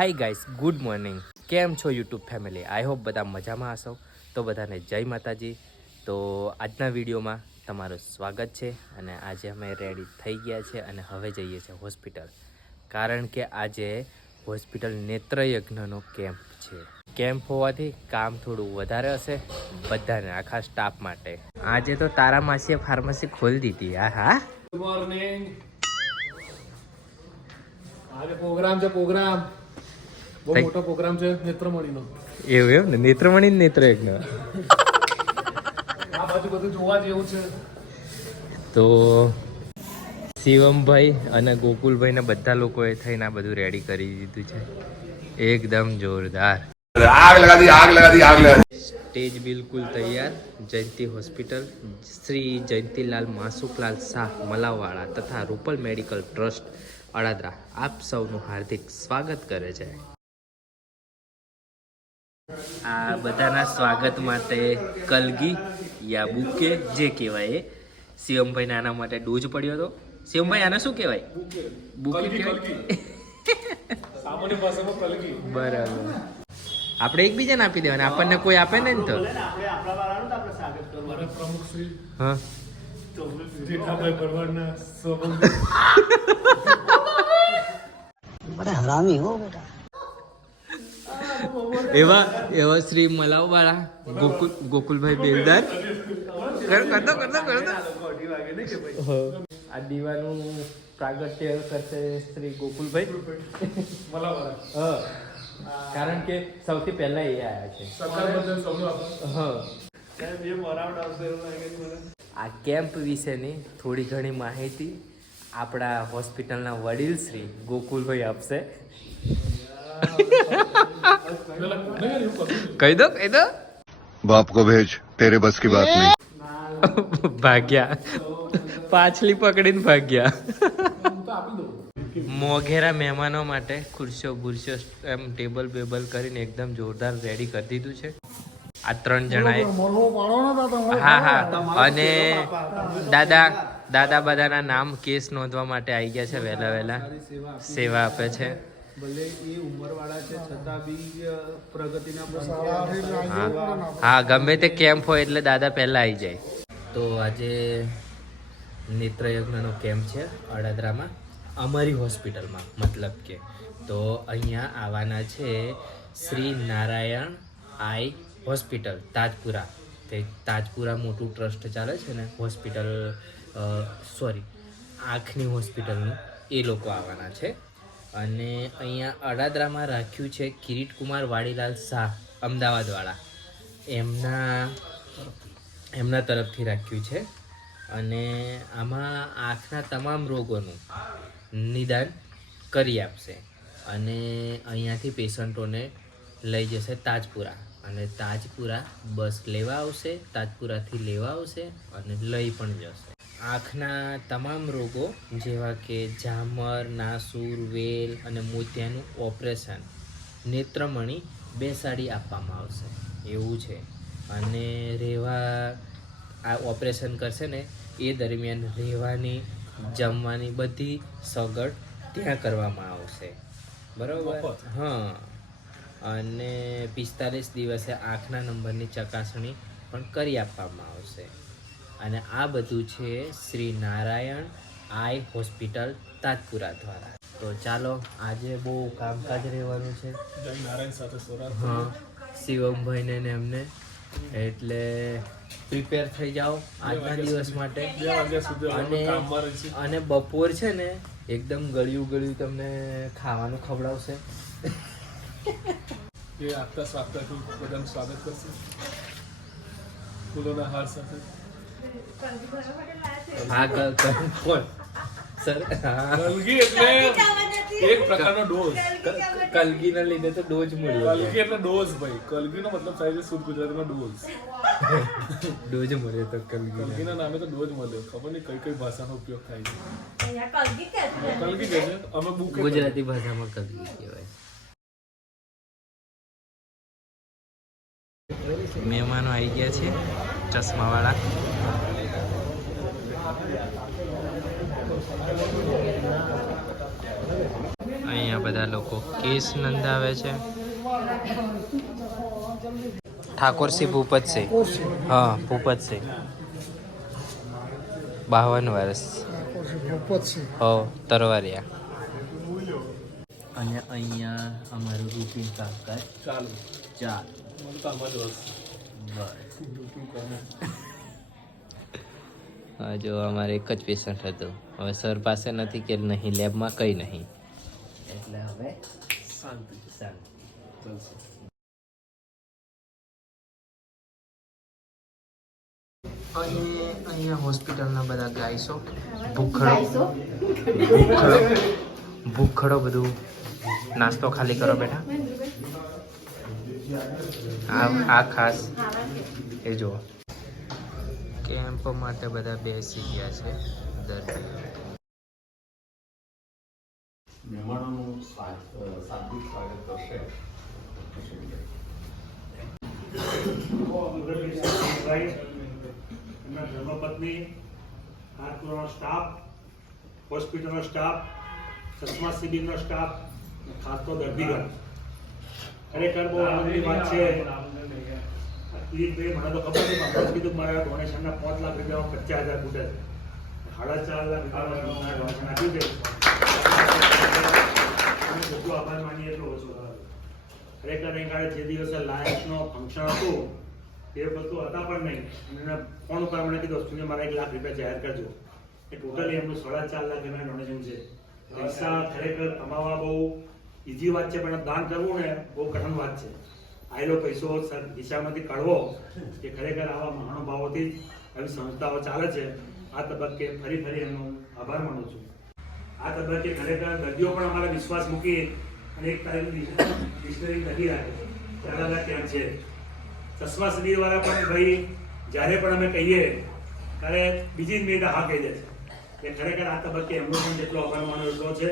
Hi guys, good morning. કેમ છો YouTube family? I hope બધા મજામાં હશો. તો બધાને જય માતાજી. તો આજના વિડીયોમાં તમારું સ્વાગત છે. અને આજે અમે રેડી થઈ ગયા છે અને હવે જઈએ છીએ હોસ્પિટલ. કારણ કે આજે હોસ્પિટલ નેત્રયજ્ઞનો કેમ્પ છે. કેમ્પ હોવાથી કામ થોડું વધારે હશે બધાને, આખા સ્ટાફ માટે. આજે તો તારા માસીએ ફાર્મસી ખોલી દીધી. હા, ગુડ મોર્નિંગ. આજે પ્રોગ્રામ છે, પ્રોગ્રામ બહુ મોટો પ્રોગ્રામ છે નેત્રમણીનો. એવું એમ ને, નેત્રમણી નેત્રયજ્ઞ. આ બાજુ બધું જોવા જેવું છે. તો શિવમભાઈ અને ગોકુલભાઈ ને બધા લોકોએ થઈને આ બધું રેડી કરી દીધું છે. એકદમ જોરદાર. આગ લગા દી, આગ લગા દી, આગ લગા દી. સ્ટેજ બિલકુલ તૈયાર. જયંતિ હોસ્પિટલ, શ્રી જયંતિલાલ માસુકલાલ શાહ મલાવાળા તથા રૂપલ મેડિકલ ટ્રસ્ટ અડાદરા આપ સૌનું હાર્દિક સ્વાગત કરે છે. આ બધાના સ્વાગત માટે કલગી યા બુકે જે કહેવાય એ શિવમભાઈ આના માટે ડોઝ પડ્યો હતો. શિવમભાઈ આને શું કહેવાય? બુકે કહેવાય. સામાન્ય ભાષામાં કલગી. બરાબર. આપણે એકબીજાને આપી દેવાના, આપણને કોઈ આપે ને તો. મારા પ્રમુખ શ્રી હા, જેઠાભાઈ ભરવાડના સંબંધ. बड़ा हरामी हो बेटा। એવા શ્રી મલાવવાળા ગોકુલભાઈ બેલદાર કરતો. આ દીવાનું પ્રાગટ્ય કરશે શ્રી ગોકુલભાઈ મલાવાળા. કારણ કે સૌથી પહેલા એ આવ્યા છે. સરકાર બદલ સૌનો આભાર. હા, સાહેબ એ મરાવડ આવશે એવું લાગે છે મને. આ કેમ્પ વિશેની થોડી ઘણી માહિતી આપણા હોસ્પિટલના વડીલ શ્રી ગોકુલભાઈ આપશે. કહી દો. बाप को भेज, तेरे बस की बात नहीं. ભાગ્યા, પાછલી પકડીને ભાગ્યા. મોઘેરા મહેમાનો માટે ખુરશીઓ બુરશીઓ એમ ટેબલ બેબલ કરીને એકદમ જોરદાર રેડી કરી દીધું છે આ 3 જણાએ. હા, અને દાદા બધાના નામ કેસ નોંધવા માટે આવી ગયા છે. વહેલા સેવા આપે છે. ભલે એ ઉંમરવાળા છે છતાં બી પ્રગતિના હા, ગમે તે કેમ્પ હોય એટલે દાદા પહેલા આવી જાય. તો આજે નેત્રયજ્ઞનો કેમ્પ છે અડાદરામાં, અમારી હોસ્પિટલમાં. મતલબ કે તો અહીંયા આવવાના છે શ્રી નારાયણ આઈ હોસ્પિટલ તાજપુરા. તે તાજપુરા મોટું ટ્રસ્ટ ચાલે છે ને હોસ્પિટલ, સોરી આંખની હોસ્પિટલનું, એ લોકો આવવાના છે. અને અહીંયા અડાદરામાં રાખ્યું છે કિરીટકુમાર વાડીલાલ શાહ અમદાવાદવાળા, એમના તરફથી રાખ્યું છે. અને આમાં આંખના તમામ રોગોનું નિદાન કરી આપશે. અને અહીંયાથી પેશન્ટોને લઈ જશે તાજપુરા, અને તાજપુરા બસ લેવા આવશે, તાજપુરાથી લેવા આવશે અને લઈ પણ જશે. આંખના તમામ રોગો જેવા કે ઝામર, નાસુર, વેલ અને મોતિયાનું ઓપરેશન નેત્રમણી બેસાડી આપવામાં આવશે એવું છે. અને આ ઓપરેશન કરશે ને એ દરમિયાન રહેવાની, જમવાની બધી સગવડ ત્યાં કરવામાં આવશે. બરાબર? હા. અને 45 દિવસે આંખના નંબરની ચકાસણી પણ કરી આપવામાં આવશે. અને આ બધું છે શ્રી નારાયણ આઈ હોસ્પિટલ તાજપુરા દ્વારા. તો ચાલો, આજે બહુ કામકાજ રહેવાનું છે. જય નારાયણ સાથે સોરા. હા, શિવમભાઈને ને એમને, એટલે પ્રિપેર થઈ જાઓ આજના દિવસ માટે. 2 વાગ્યા સુધી અમે કામમાં રહીશું. અને બપોર છે ને એકદમ ગળ્યું તમને ખાવાનું ખવડાવશે. એ આપતા સ્વાગતથી બધાનું સ્વાગત કરશે ફૂલોના હાર સાથે. હા, કોણ સર? કલગી એટલે એક પ્રકારનો ડોઝ. કલગીના લીધે તો ડોઝ મળ્યો. કલગી એટલે ડોઝ ભાઈ. કલગીનો મતલબ થાય છે શુદ્ધ ગુજરાતીમાં ડોઝ. ડોઝ મળ્યો તો કલગીના નામે તો ડોઝ મળ્યો. ખબર નહીં કઈ ભાષાનો ઉપયોગ થાય છે. કલગી કહે છે, અમે બુકે. ગુજરાતી ભાષામાં કલગી કહેવાય. મહેમાનો આવી ગયા છે ચશ્માવાળા. અહીંયા અહીંયા બધા લોકો કેસ નંદાવે છે. ઠાકોરસિંહ ભૂપતસિંહ, હા ભૂપતસિંહ, 52 વર્ષ, હો તરવારિયા. અને અહીંયા અમારું રૂટીન કામકાજ ચાલુ. ચાલ મને તો આમાં જ રસ. બસ. YouTube હા જો અમારે એક જ પેશન્ટ હતું. હવે સર પાસે નથી કે નહીં લેબમાં કંઈ નહીં, એટલે હવે શાંતિ. શાંતિ. ચાલશે. અહીંયા હોસ્પિટલના બધા ગાઈસો ભૂખડો બધું નાસ્તો ખાલી કરો બેટા. આ ખાસ એ જુઓ, કેમ્પ માટે બધા બેસી ગયા છે દર્દીઓ. મહેમાનોનું શાબ્દિક સ્વાગત કરશે. એમના ધર્મપત્ની, હાથનો સ્ટાફ, હોસ્પિટલનો સ્ટાફ, ચશ્મા શિબિરનો સ્ટાફ, ખાસ તો દર્દીગણ. ખરેખર બહુ આનંદની વાત છે. દિલીપભાઈ મને તો ખબર નથી, આપણે કીધું મારા ડોનેશનના 5 લાખ રૂપિયામાં 50,000 ખૂટે છે. 4.5 લાખ રૂપિયા ડોનેશન આપ્યું છે. અમે બધું આભાર માનીએ એટલો ઓછો. ખરેખર અહીં કાળે જે દિવસે લાયન્સનો ફંક્શન હતું એ બધું હતા પણ નહીં. અને ફોન ઉપર મને કીધું વસ્તુને મારા 1 લાખ રૂપિયા જાહેર કરજો. એ ટોટલી એમનું 4.5 લાખ એમના ડોનેશન છે. પૈસા ખરેખર કમાવા બહુ ઈઝી વાત છે, પણ દાન કરવું ને બહુ કઠિન વાત છે. આવેલો પૈસો દિશામાંથી કાઢવો એ ખરેખર આવા મહાનુભાવોથી જ આવી સંસ્થાઓ ચાલે છે. આ તબક્કે ફરી એમનો આભાર માનું છું. આ તબક્કે ખરેખર દર્દીઓ પણ અમારા વિશ્વાસ મૂકી અને 1 તારીખની ડિસ્ટરી લખી રાખે ત્યાં છે. ચશ્મા શિબિરવાળા પણ ભાઈ જ્યારે પણ અમે કહીએ ત્યારે બીજી જ મિનિટ હા કહી દે છે. એ ખરેખર આ તબક્કે એમનો પણ જેટલો આભાર માનવો એટલો છે,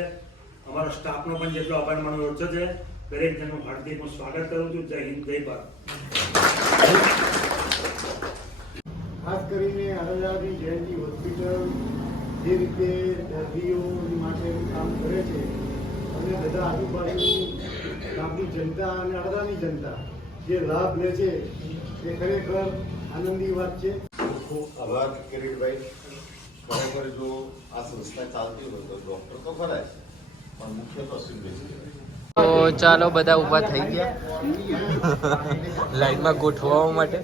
અમારો સ્ટાફનો પણ જેટલો આભાર માનવો ઓછો છે. દરેક જણનું હાર્દિક હું સ્વાગત કરું છું. જય હિન્દ, જય ભારત. ખાસ કરીને આરોગ્યની જયંતિ હોસ્પિટલ જે રીતે દર્દીઓ માટે કામ કરે છે અને બધા આજુબાજુ ગામની જનતા અને અડધાની જનતા જે લાભ લે છે એ ખરેખર આનંદની વાત છે. ખૂબ આભાર કિરીટભાઈ. ખરેખર જો આ સંસ્થા ચાલતી હોય તો ડૉક્ટર તો ખરા જ, પણ મુખ્ય તો અશ્વિનભાઈ છે. તો ચાલો બધા ઊભા થઈ ગયા લાઈનમાં ગોઠવવા માટે.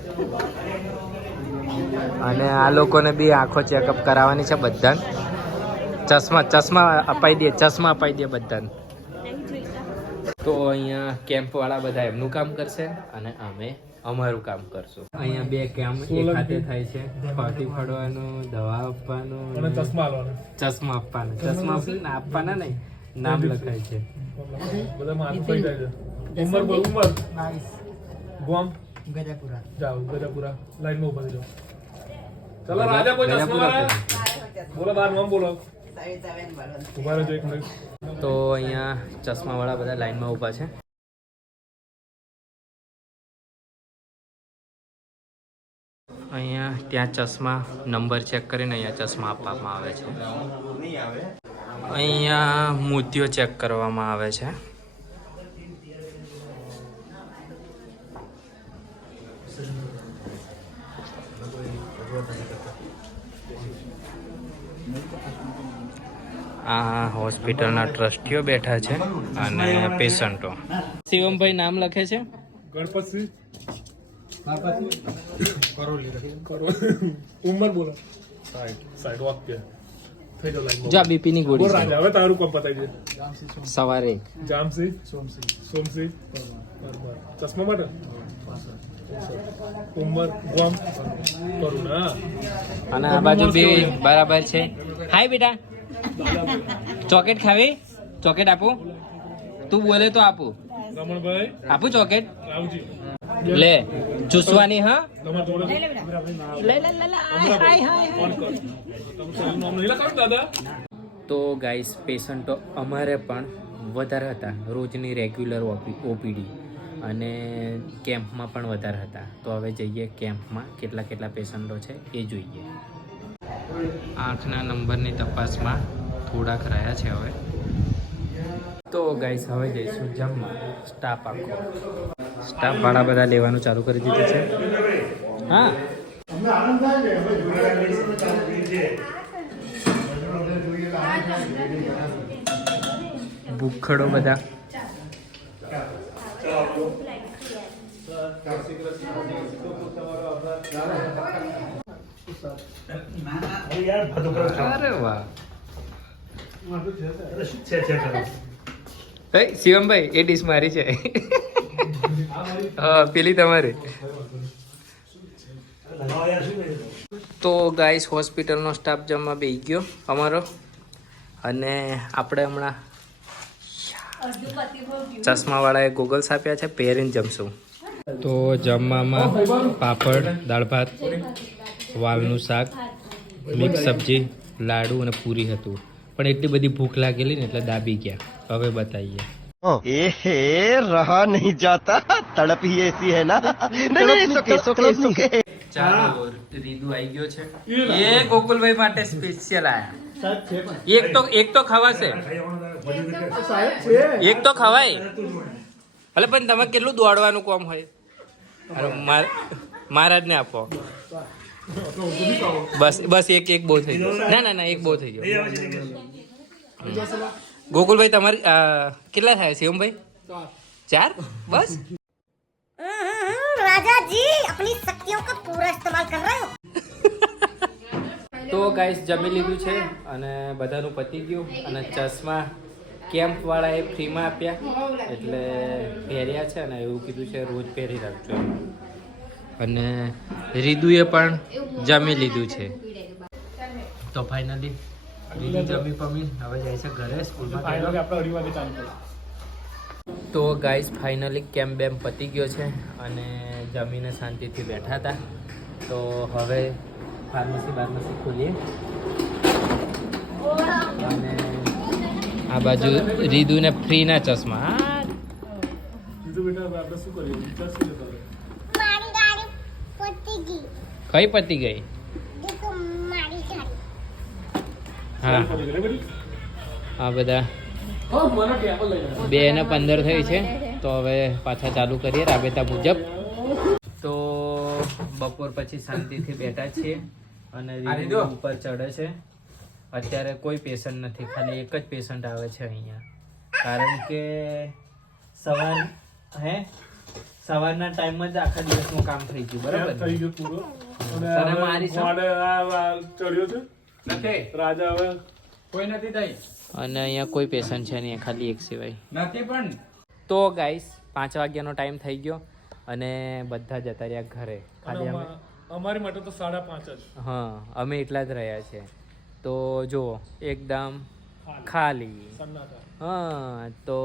અને આ લોકોને બી આંખો ચેકઅપ કરાવવાની છે બધાને. ચશ્મા અપાઈ દે બધાને. તો અહીંયા કેમ્પવાળા બધા એમનું કામ કરશે અને અમે અમારું કામ કરશું. અહીંયા 2 કેમ્પ એક હાથે થાય છે. પાટી ફાડવાનું, દવા આપવાનું, ચશ્મા આવવાના. ચશ્મા આપવાના. ચશ્મા આપવાના નહીં, નામ લખાય છે. બધા માથું થઈ જાય છે. ઉંમર ગોમ ગજાપુરા. જાઓ ગજાપુરા લાઈનમાં ઉભા થઈ જાઓ. ચલો રાજા કોઈ ચશ્મા વાળા બોલો, બાર નામ બોલો. ઉભા રહેજો 1 મિનિટ. તો અહીંયા ચશ્માવાળા બધા લાઈનમાં ઊભા છે. અહીંયા ત્યાં ચશ્મા નંબર ચેક કરીને અહીંયા ચશ્મા આપવામાં આવે છે. અહીંયા મોતિયો ચેક કરવામાં આવે છે. આ હોસ્પિટલના ટ્રસ્ટીઓ બેઠા છે અને પેશન્ટો. શિવમભાઈ નામ લખે છે. ગણપતસિંહ ઉંમર બોલો. 60 વાક્ય થઈ જાવ લાઈનમાં. જા બીપીની ગોળી છે. રાજા હવે તારું કામ પતાવી દે. સવારે જામસિંહ સોમસિંહ પરમાર. ચશ્મા માટે ઉંમર ગોમ કરુણા. અને આ બાજુ બે બરાબર છે. હાય બેટા, ચોકેટ ખાવી? ચોકેટ આપું? તું બોલે તો આપું. રમણભાઈ આપું ચોકેટ? રાવજી લે ચૂસવાની. હા તમારા જોડે લે લે લે લે. હાય હાય હાય. ફોન કર. તમારું નામ નહીં લખાવ્યું દાદા? તો ગાઈસ પેશન્ટો અમારે પણ વધારે હતા. રોજની રેગ્યુલર ઓપીડી અને કેમ્પમાં પણ વધારે હતા. તો હવે જઈએ કેમ્પમાં કેટલા પેશન્ટો છે એ જોઈએ. આંખના નંબરની તપાસમાં થોડાક રહ્યા છે. હવે તો ગાઈસ હવે જઈશું જમવા. સ્ટાફ આખો સ્ટાફ વાળા બધા લેવાનું ચાલુ કરી દીધું છે. હા અમને આનંદ થાય ને હવે ભૂખડો બધા. અરે વાહ. શિવમભાઈ એ ડીશ મારી છે. હા પેલી તમારી. તો ગાઈસ હોસ્પિટલનો સ્ટાફ જમવા બેસી ગયો અમારો, અને આપણે હમણાં ચશ્માવાળાએ ગોગલ્સ આપ્યા છે, પહેરીને જમશું. તો જમવામાં પાપડ, દાળ ભાત, વાલનું શાક, મિક્સ સબ્જી, લાડુ અને પૂરી હતું. પણ એટલી બધી ભૂખ લાગેલી ને એટલે દાબી ગયા. હવે બતાવીએ. एहे रहा नहीं जाता तड़प ही ऐसी है ना नहीं सुके ચાલો રીદુ આવી ગયો છે. એ ગોકુલભાઈ માટે સ્પેશિયલ આયા. એક તો ખવાશે, એક તો ખવાય. ભલે પણ તમે કેટલું દોડવાનું કામ હોય. અરે મહારાજ ને આપો. બસ એક બહુ થઈ ગયો. ના એક બહુ થઈ ગયો. ગોકુલભાઈ તમારી કેટલા થાય શિવમભાઈ? 4 બસ. राजा जी अपनी शक्तियों का पूरा इस्तेमाल कर रहे हो. તો ગાઈસ જમી લીધું છે અને બધાનું પતી ગયું, અને ચશ્મા કેમ્પ વાળાએ ફ્રીમાં આપ્યા એટલે પહેર્યા છે, અને એવું કીધું છે રોજ પહેરી રાખજો. અને રીદુએ પણ જમી લીધું છે. તો ફાઇનલી રીદુ જમી પમી હવે જાય છે ઘરે સ્કૂલમાં. તો ગાઈસ ફાઇનલી કેમ્પ બેમ્પ પતી ગયો છે અને જમીને શાંતિથી બેઠા હતા. તો હવે ફાર્મસી ખોલીએ, અને આ બાજુ રીદુને ફ્રીના ચશ્મા. मारी गाड़ी पट्टी की કઈ પતી ગઈ? देखो मारी गाड़ी. હા આ બધા 2 ને 15 થઈ છે. તો હવે પાછા ચાલુ કરીએ રાબેતા મુજબ. તો બપોર પછી શાંતિથી બેઠા છીએ અને રીદુ ઉપર ચડે છે. અત્યારે કોઈ પેશન્ટ નથી, ખાલી એક જ પેશન્ટ આવે છે અહીંયા, કારણ કે સવારના ટાઈમમાં જ આખા દિવસનું કામ થઈ ગયું. બરાબર થઈ ગયું પૂરો. તને મારી ચડ્યો છે નથી રાજા હવે કોઈ નથી થઈ, અને અહીંયા કોઈ પેશન્ટ છે નહીં, ખાલી એક સિવાય નથી. પણ તો ગાઈસ 5 વાગ્યાનો ટાઈમ થઈ ગયો અને બધા જતા રહ્યા ઘરે. ખાલી અમારી માટે તો 5:30 જ. હા અમે એટલા જ રહ્યા છે. તો જુઓ એકદમ ખાલી. હા તો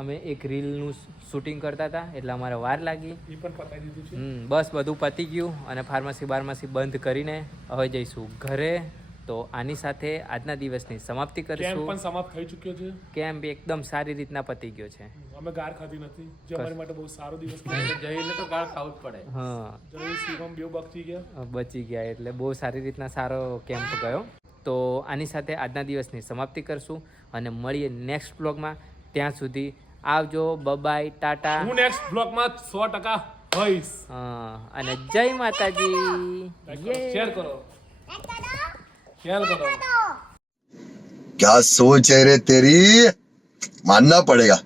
અમે એક રીલનું શૂટિંગ કરતા હતા એટલે અમારે વાર લાગી. એ પણ પતાવી દીધું છે. બસ બધું પતી ગયું અને ફાર્મસી બંધ કરીને હવે જઈશું ઘરે. તો આની સાથે આજના દિવસની સમાપ્તિ કેમ્પ કરીશું. પણ સમાપ્ત થઈ ચૂક્યો છે. કેમ્પ એકદમ સારી રીતના પતી ગયો છે. અમે ગાર ખાધી નથી, જે અમારી માટે બહુ સારો દિવસ જઈને તો ગાર ખાવું જ પડે. હા જય શિવમ બેવ બચી ગયા એટલે બહુ સારી રીતના સારો કેમ્પ ગયો. તો આની સાથે આજના દિવસની સમાપ્તિ કરશું અને મળીએ નેક્સ્ટ બ્લોગમાં. ત્યાં સુધી આવજો, બાય, ટાટા. હું નેક્સ્ટ બ્લોગમાં 100% હોઈશ. અને જય માતાજી. શેર કરો, ખ્યાલ કરો. क्या सोच है रे तेरी, मानना पड़ेगा.